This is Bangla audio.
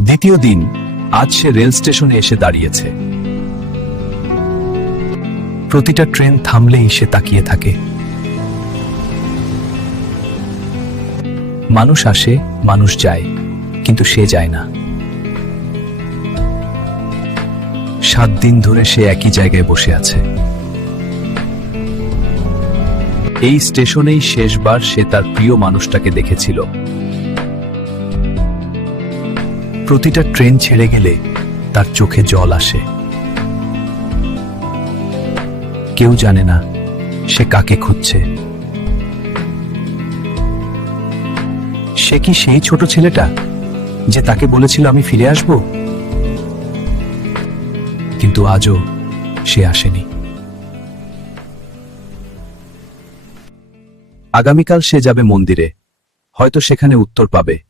দ্বিতীয় দিন, আজ সে রেল স্টেশনে এসে দাঁড়িয়েছে। প্রতিটা ট্রেন থামলেই সে তাকিয়ে থাকে। মানুষ আসে, মানুষ যায়, কিন্তু সে যায় না। 7 দিন ধরে সে একই জায়গায় বসে আছে। এই স্টেশনেই শেষবার সে তার প্রিয় মানুষটাকে দেখেছিল। প্রতিটা ট্রেন ছেড়ে গেলে তার চোখে জল আসে। কেউ জানে না সে কাকে খুঁজছে। সে কি সেই ছোট ছেলেটা যে তাকে বলেছিল আমি ফিরে আসব? কিন্তু আজও সে আসেনি। আগামীকাল সে যাবে মন্দিরে, হয়তো সেখানে উত্তর পাবে।